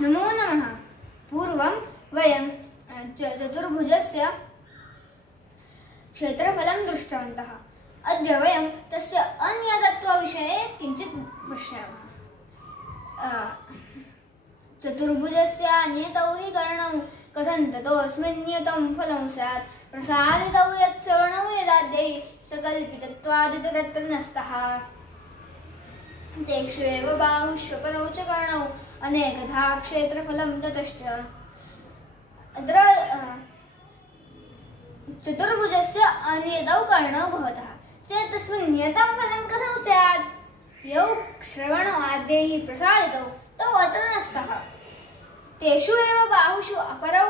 नमो नमः। पूर्वं वयं चतुर्भुजस्य क्षेत्रफलं दृष्टवन्तः। अद्य वयं तस्य अन्यतत्वविषये किञ्चित् पश्यामः। चतुर्भुजस्य अन्यतौ हि कर्णौ कथं ततोऽस्मिन् नियतं फलं स्यात्। प्रसादितौ यत् श्रवणौ यदाद्यैः सकल्पितत्वादितरत्र न स्तः। तेषु एव बाहुष्व परौ च कर्णौ अनेकधा क्षेत्रफलं ततश्च। अत्र चतुर्भुजस्य अनियतौ कर्णौ भवतः चेत् तस्मिन् नियतं फलं कथं स्यात्। यौ श्रवणौ आद्यैः प्रसादितौ तौ अत्र न स्तः। तेषु एव बाहुषु अपरौ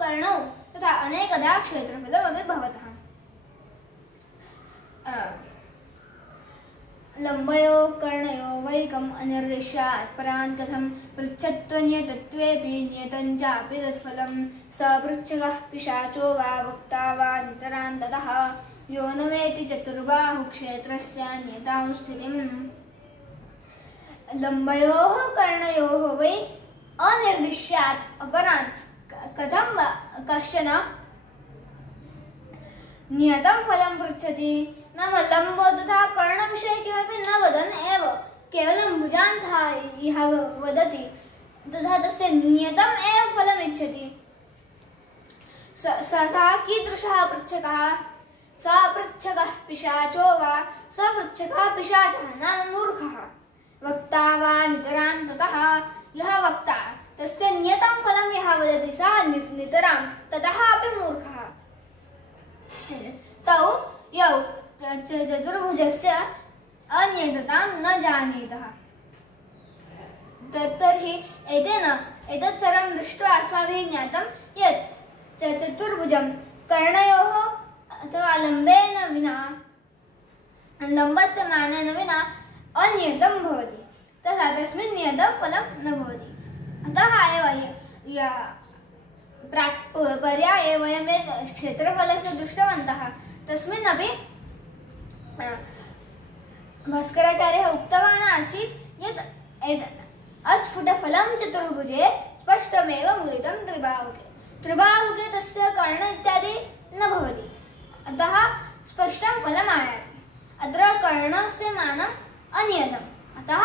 कर्णौ तथा अनेकधा क्षेत्रफलमपि भवतः। लम्बयोः कर्णयोः वैकम् अनिर्दिश्यात् परान् कथं पृच्छत्वन्यतत्वेऽपि नियतं चापि तत्फलं। स पृच्छकः पिशाचो वा वक्ता वा नितरान्ततः। यो न वेत्ति चतुर्बाहुक्षेत्रस्य नियतां स्थितिम्। लम्बयोः कर्णयोः वै अनिर्दिश्यात् अपरान् कथं कश्चन नियतं फलं पृच्छति। नाम लम्बो तथा कर्णविषये किमपि न वदन् एव केवलं भुजान् सः यः वदति तथा तस्य नियतम् एव फलम् इच्छति। सः कीदृशः पृच्छकः। स पृच्छकः पिशाचो वा स पृच्छकः पिशाचः नाम मूर्खः। वक्ता वा नितरान्ततः यः वक्ता तस्य नियतं फलं यः वदति सः नितरां ततः अपि मूर्खः। तौ यौ चतुर्भुजस्य अनियततां न जानीतः। तर्हि एतत् सर्वं दृष्ट्वा अस्माभिः ज्ञातं यत् चतुर्भुजं कर्णयोः अथवा लम्बेन विना लम्बस्य मानेन विना अनियतं भवति तथा तस्मिन् नियतं फलं न भवति। अतः एव पर्याये वयं यत् क्षेत्रफलस्य दृष्टवन्तः तस्मिन्नपि भास्कराचार्यः उक्तवान् आसीत् यत् अस्फुटफलं चतुर्भुजे स्पष्टमेव मुदितं त्रिबाहुके। त्रिबाहुके तस्य कर्ण इत्यादि न भवति अतः स्पष्टं फलम् आयाति। अत्र कर्णस्य मानम् अनियतम् अतः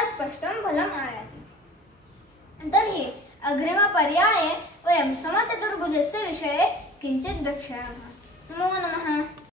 अस्पष्टं फलम् आयाति। तर्हि अग्रिमपर्याये वयं समचतुर्भुजस्य विषये किञ्चित् द्रक्ष्यामः। नमो नमः।